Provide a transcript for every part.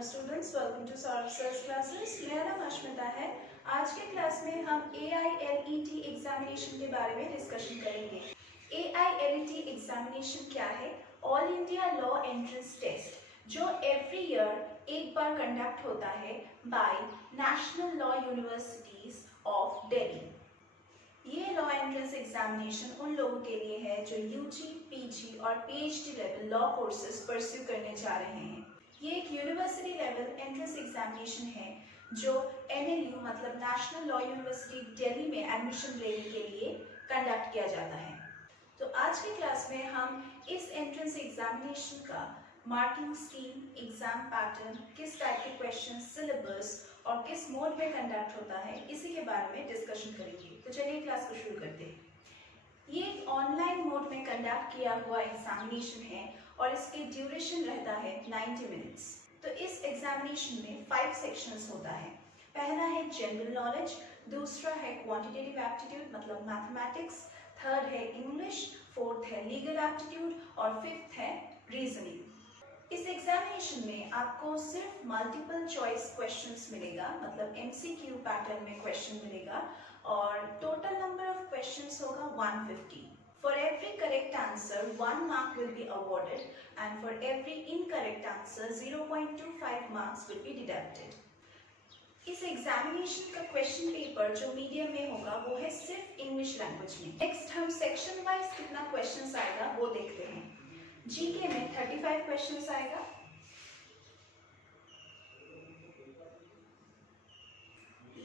Hello students, welcome to Saurabh sir's classes. मेरा नाम अश्मिता है। आज के क्लास में हम AILET एग्जामिनेशन के बारे में डिस्कशन करेंगे। AILET एग्जामिनेशन क्या है? All India law entrance test, जो एवरी ईयर एक बार कंडक्ट होता है by national law universities of Delhi. ये लॉ एंट्रेंस एग्जामिनेशन उन लोगों के लिए है जो UG, PG और PhD level law courses pursue करने जा रहे हैं। ये एक यूनिवर्सिटी लेवल एंट्रेंस एग्जामिनेशन है जो NLU मतलब नेशनल लॉ यूनिवर्सिटी दिल्ली में एडमिशन लेने के लिए कंडक्ट किया जाता है। तो आज की क्लास में हम इस एंट्रेंस एग्जामिनेशन का मार्किंग स्कीम, एग्जाम पैटर्न, किस टाइप के क्वेश्चन, सिलेबस और किस मोड में कंडक्ट होता है, इसी के बारे में डिस्कशन करेंगे। तो चलिए क्लास को शुरू करते हैं। ये एक ऑनलाइन मोड में कंडक्ट किया हुआ एग्जामिनेशन है और इसके ड्यूरेशन रहता है 90 मिनट्स। तो इस एग्जामिनेशन में 5 सेक्शंस होता है। पहला है जनरल नॉलेज, दूसरा है क्वांटिटेटिव एप्टीट्यूड मतलब मैथमेटिक्स, थर्ड है इंग्लिश, फोर्थ है लीगल एप्टीट्यूड और फिफ्थ है रीजनिंग। इस एग्जामिनेशन में आपको सिर्फ मल्टीपल चॉइस क्वेश्चंस मिलेगा, मतलब MCQ पैटर्न में क्वेश्चन मिलेगा और टोटल नंबर ऑफ क्वेश्चंस होगा 150। For every correct answer, 1 mark will be awarded and for every incorrect answer, 0.25 marks will be deducted. इस एग्जामिनेशन का क्वेश्चन पेपर जो मीडियम में होगा वो है सिर्फ इंग्लिश लैंग्वेज में। नेक्स्ट हम सेक्शन वाइज कितना क्वेश्चंस आएगा वो देखते हैं। जीके में 35 क्वेश्चंस आएगा,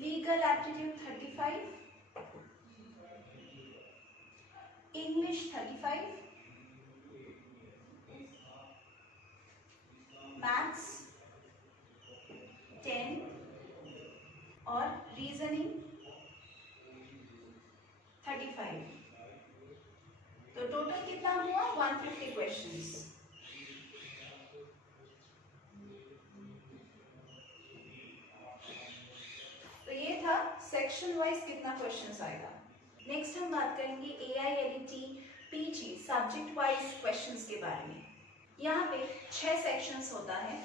लीगल एप्टीट्यूड 35, इंग्लिश 35, मैथ्स 10 और रीजनिंग 35। तो टोटल कितना हुआ? 150 क्वेश्चंस। तो ये था सेक्शन वाइज कितना क्वेश्चंस आएगा। नेक्स्ट हम बात करेंगे AILET PG subject wise questions के बारे में। यहाँ पे 6 सेक्शंस होता है।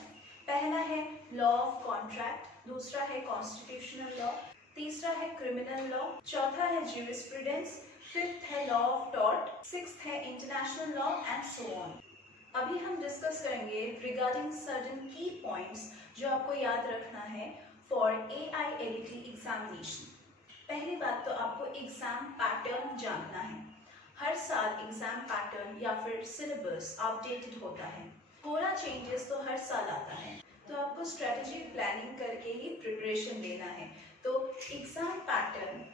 पहला है लॉ ऑफ कॉन्ट्रैक्ट, दूसरा है कॉन्स्टिट्यूशनल लॉ, तीसरा है क्रिमिनल लॉ, चौथा है ज्यूरिस्प्रूडेंस, फिफ्थ है लॉ ऑफ टॉर्ट, सिक्स्थ है international law and so on. अभी हम डिस्कस करेंगे रिगार्डिंग सर्टेन की पॉइंट्स जो आपको याद रखना है फॉर AILET एग्जामिनेशन। पहली बात तो आपको एग्जाम पैटर्न जानना है। हर साल एग्जाम पैटर्न या फिर सिलेबस अपडेटेड होता है। थोड़ा चेंजेस तो हर साल आता है, तो आपको स्ट्रेटेजिक प्लानिंग करके ही प्रिपरेशन लेना है। तो एग्जाम पैटर्न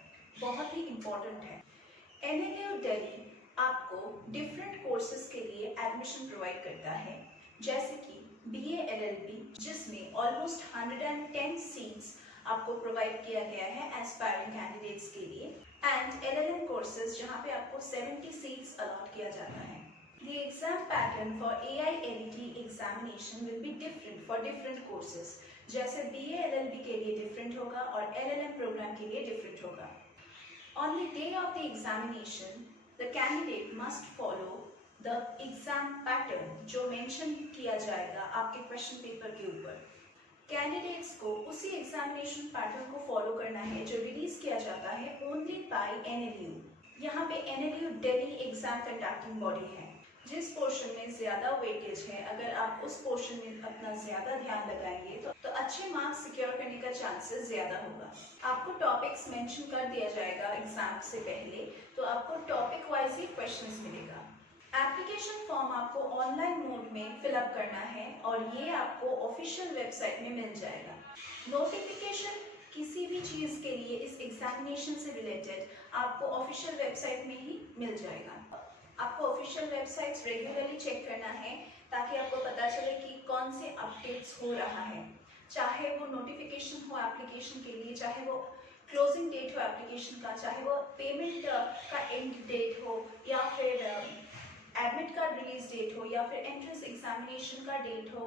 बहुत ही इम्पोर्टेंट है। NLU दिल्ली आपको डिफरेंट कोर्सेज के लिए एडमिशन प्रोवाइड करता है, जैसे कि BA LLB जिसमें ऑलमोस्ट 110 सीट्स आपको प्रोवाइड किया गया है एस्पायरिंग कैंडिडेट्स के लिए, एंड LLM कोर्सेज जहाँ पे आपको 70 सीट्स अलॉट किया जाता है। The exam pattern for AILET examination will be different for different courses, जैसे BA LLB के लिए डिफरेंट होगा और LLM प्रोग्राम के लिए डिफरेंट होगा। On the day of the examination, the candidate must follow the exam pattern जो mention किया जाएगा आपके क्वेश्चन पेपर के ऊपर। कैंडिडेट्स को उसी एग्जामिनेशन पैटर्न को फॉलो करना है जो रिलीज किया जाता है ओनली बाय NLU। यहाँ पे NLU Delhi exam conducting body है। जिस पोर्शन में ज्यादा वेटेज है, अगर आप उस पोर्शन में अपना ज्यादा ध्यान लगाएंगे तो अच्छे मार्क्स सिक्योर करने का चांसेस ज्यादा होगा। आपको टॉपिक्स मेंशन कर दिया जाएगा एग्जाम से पहले, तो आपको टॉपिक वाइज ही क्वेश्चंस मिलेगा। एप्लीकेशन फॉर्म आपको ऑनलाइन मोड में फिलअप करना है और ये आपको ऑफिशियल वेबसाइट में मिल जाएगा। नोटिफिकेशन किसी भी चीज़ के लिए इस एग्जामिनेशन से रिलेटेड आपको ऑफिशियल वेबसाइट में ही मिल जाएगा। आपको ऑफिशियल वेबसाइट्स रेगुलरली चेक करना है ताकि आपको पता चले कि कौन से अपडेट्स हो रहा है, चाहे वो नोटिफिकेशन हो एप्लीकेशन के लिए, चाहे वो क्लोजिंग डेट हो एप्लीकेशन का, चाहे वो पेमेंट का एंड डेट हो, या फिर एडमिट कार्ड रिलीज डेट हो, या फिर एंट्रेंस एग्जामिनेशन का डेट हो,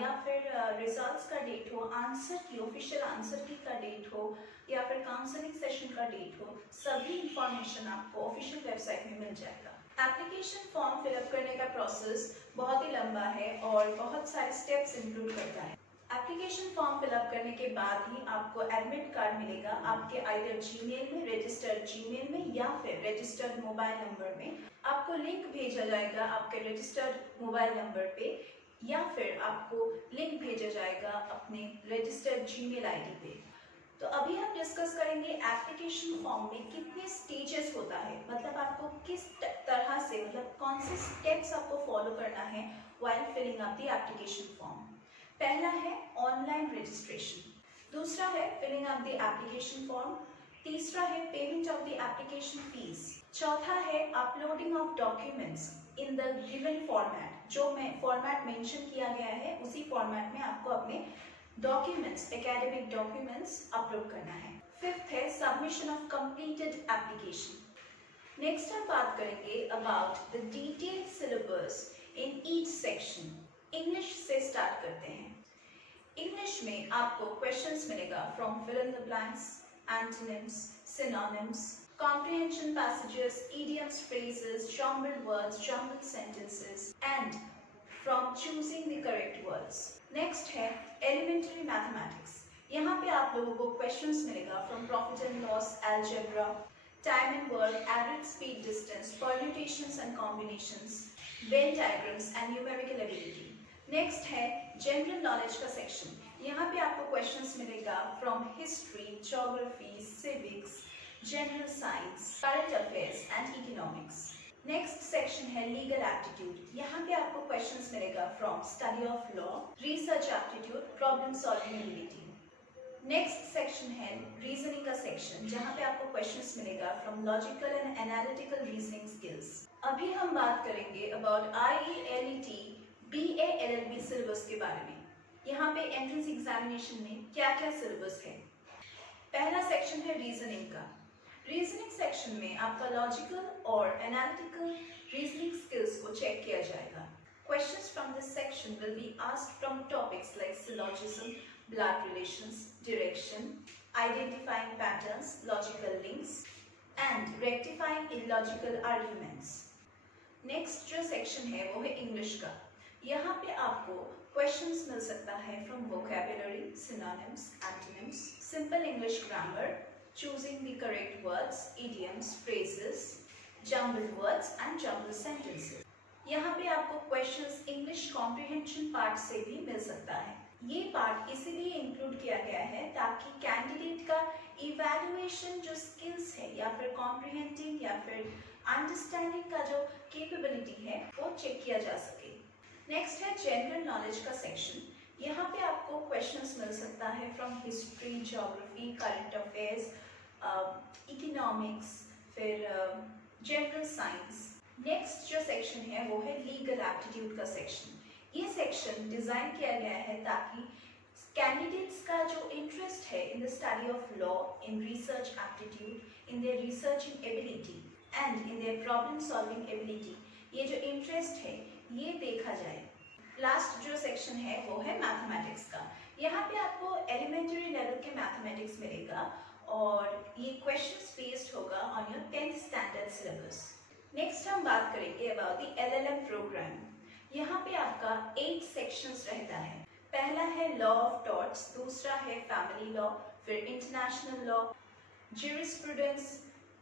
या फिर रिजल्ट्स का डेट हो, आंसर की ऑफिशियल आंसर की का डेट हो, या फिर काउंसलिंग सेशन का डेट हो। सभी इंफॉर्मेशन आपको ऑफिशियल वेबसाइट में मिल जाएगा। एप्लीकेशन फॉर्म फिलअप करने का प्रोसेस बहुत ही लंबा है और बहुत सारे स्टेप्स इंक्लूड करता है। एप्लीकेशन फॉर्म फिलअप करने के बाद ही आपको एडमिट कार्ड मिलेगा आपके आइदर जीमेल में, रजिस्टर्ड जीमेल में या फिर रजिस्टर्ड मोबाइल नंबर में। आपको लिंक भेजा जाएगा आपके रजिस्टर्ड मोबाइल नंबर पे या फिर आपको लिंक भेजा जाएगा अपने रजिस्टर्ड जीमेल आईडी पे। तो अभी हम डिस्कस करेंगे एप्लीकेशन फॉर्म में कितने स्टेजेस होता है, मतलब आपको किस तरह से, मतलब कौन से स्टेप्स आपको फॉलो करना है while filling up the application form. पहला है ऑनलाइन रजिस्ट्रेशन, दूसरा है filling up the application form, तीसरा है payment of the application fees, चौथा है uploading of documents in the given format, जो फॉर्मेट मेंशन किया गया है उसी फॉर्मेट में आपको अपने डॉक्यूमेंट्स, एकेडमिक डॉक्यूमेंट्स अपलोड करना है। फिफ्थ है submission of completed application. Next हम बात करेंगे about the detailed syllabus in each section. English से स्टार्ट करते हैं। इंग्लिश में आपको क्वेश्चंस मिलेगा from fill in the blanks, antonyms, synonyms, comprehension passages, idioms, phrases, jumbled words, jumbled sentences, and from choosing the correct words. Next है elementary mathematics. यहाँ पे आप लोगों को questions मिलेगा from profit and loss, algebra, time and work, average speed distance, permutations and combinations, Venn diagrams and numerical ability. Next है general knowledge का section. यहाँ पे आपको questions मिलेगा from history, geography, civics, general science, current affairs and economics. Next section है legal aptitude. यहाँ पे आपको questions मिलेगा from study of law, research aptitude, problem solving ability. Next section है reasoning का section, जहाँ पे आपको questions मिलेगा from logical and analytical reasoning skills. अभी हम बात करेंगे about IELET BA LLB syllabus के बारे में। यहाँ पे entrance examination में क्या क्या syllabus है। पहला section है reasoning का। रीजनिंग सेक्शन में आपका लॉजिकल और एनालिटिकल रीजनिंग स्किल्स को चेक किया जाएगा। Questions from this section will be asked from topics like syllogism, blood relations, direction, identifying patterns, logical links and rectifying illogical arguments. Next जो section है वो है इंग्लिश का। यहाँ पे आपको क्वेश्चंस मिल सकता है from vocabulary, synonyms, antonyms, simple English grammar, choosing the correct words, idioms, phrases, jumbled words and jumbled sentences. यहाँ पे आपको questions English comprehension part से भी मिल सकता है। ये part इसीलिए include किया गया है ताकि candidate का evaluation जो skills है या फिर comprehending या फिर understanding का जो capability है वो check किया जा सके। Next है general knowledge का section। यहाँ पे आपको questions मिल सकता है from history, geography, current affairs, economics, फिर जनरल साइंस। नेक्स्ट जो सेक्शन है वो है लीगल एप्टीट्यूड का सेक्शन। ये सेक्शन डिजाइन किया गया है ताकि कैंडिडेट्स का जो इंटरेस्ट है in the study of law, in research aptitude, in their researching ability and in their problem solving ability, ये जो इंटरेस्ट है ये देखा जाए। लास्ट जो सेक्शन है वो है मैथमेटिक्स का। यहाँ पे आपको एलिमेंट्री लेवल के मैथमेटिक्स मिलेगा और ये क्वेश्चंस बेस्ड होगा on your 10th standard syllabus. Next हम बात करेंगे अबाउट द LLM प्रोग्राम। यहाँ पे आपका 8 सेक्शंस रहता है। पहला है लॉ ऑफ टॉर्ट्स, दूसरा है फैमिली लॉ, फिर international law, jurisprudence,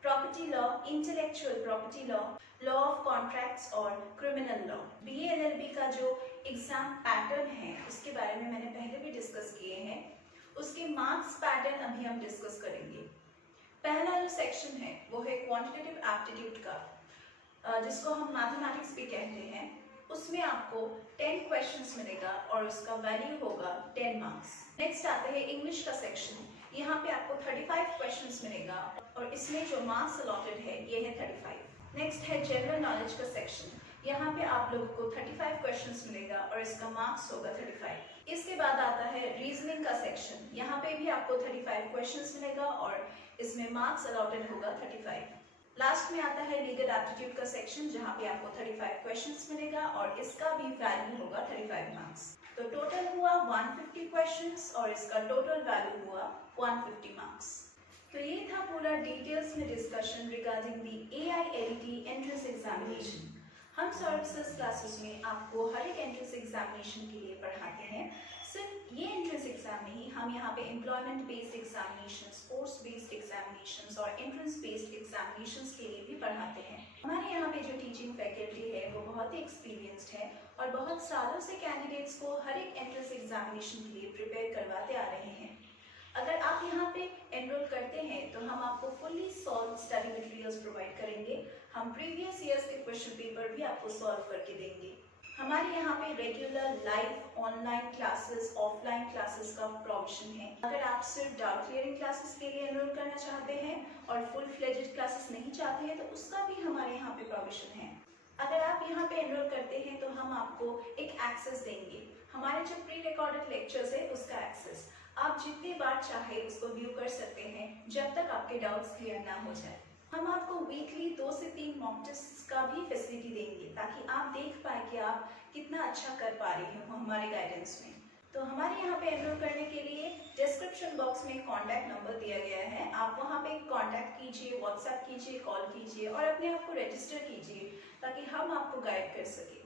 property law, intellectual property law, law of contracts और क्रिमिनल लॉ। BA LLB का जो एग्जाम पैटर्न है उसके बारे में मैंने पहले भी डिस्कस किए हैं, उसके मार्क्स पैटर्न अभी हम डिस्कस करेंगे। पहला जो सेक्शन है वो है क्वांटिटेटिव एप्टीट्यूड का, जिसको हम मैथमेटिक्स भी कहते हैं। उसमें आपको 10 क्वेश्चंस मिलेगा और उसका वैल्यू होगा 10 मार्क्स। नेक्स्ट आता है इंग्लिश का सेक्शन। यहाँ पे आपको 35 क्वेश्चंस मिलेगा और इसमें जो मार्क्स अलॉटेड है ये है 35। नेक्स्ट है जनरल नॉलेज का सेक्शन। यहाँ पे आप लोगों को 35 क्वेश्चंस मिलेगा और इसका मार्क्स होगा 35। इसके बाद आता है रीजनिंग का सेक्शन। यहाँ पे भी आपको 35 क्वेश्चंस मिलेगा और इसमें मार्क्स अलॉटेड होगा 35। लास्ट में आता है लीगल एप्टीट्यूड का सेक्शन, जहाँ पे आपको 35 क्वेश्चंस मिलेगा और इसका भी वैल्यू होगा 35 मार्क्स। तो टोटल हुआ 150 क्वेश्चंस और इसका टोटल वैल्यू हुआ 150 मार्क्स। तो ये था पूरा डिटेल्स में discussion regarding the AILET entrance examination. हम सर्विसेज क्लासेस में आपको हर एक एंट्रेंस एग्जामिनेशन के लिए पढ़ाते हैं। सिर्फ ये एंट्रेंस हम यहाँ पे employment based examinations, course based examinations और एंट्रेंस बेस्ड एग्जामिनेशंस के लिए भी पढ़ाते हैं। हमारे यहाँ पे जो टीचिंग फैकल्टी है वो बहुत ही एक्सपीरियंस्ड है और बहुत सालों से कैंडिडेट्स को हर एक एंट्रेंस एग्जामिनेशन के लिए प्रिपेयर करवाते आ रहे हैं। अगर आप यहाँ पे एनरोल करते हैं तो हम आपको fully solve study materials provide करेंगे। हम प्रीवियस ईयर्स के क्वेश्चन पेपर भी आपको सॉल्व करके देंगे। हमारे यहाँ पे regular live online classes, offline classes का प्रोविजन है। अगर आप सिर्फ डाउट क्लियरिंग क्लासेस के लिए एनरोल करना चाहते हैं और फुल फ्लेजेड क्लासेस नहीं चाहते हैं तो उसका भी हमारे यहाँ पे प्रोविजन है। अगर आप यहाँ पे एनरोल करते हैं तो हम आपको एक एक्सेस देंगे, हमारे जो प्री रिकॉर्डेड लेक्चर्स है उसका एक्सेस। आप जितनी बार चाहे उसको व्यू कर सकते हैं जब तक आपके डाउट्स क्लियर ना हो जाए। हम आपको वीकली 2 से 3 मॉक टेस्ट का भी फैसिलिटी देंगे ताकि आप देख पाए कि आप कितना अच्छा कर पा रहे हो हमारे गाइडेंस में। तो हमारे यहाँ पे एनरोल करने के लिए डिस्क्रिप्शन बॉक्स में कॉन्टैक्ट नंबर दिया गया है, आप वहाँ पे कॉन्टैक्ट कीजिए, व्हाट्सएप कीजिए, कॉल कीजिए और अपने आप को रजिस्टर कीजिए ताकि हम आपको गाइड कर सके।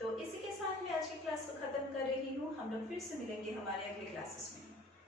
तो इसी के साथ मैं आज की क्लास को खत्म कर रही हूँ। हम लोग फिर से मिलेंगे हमारे अगले क्लासेस में।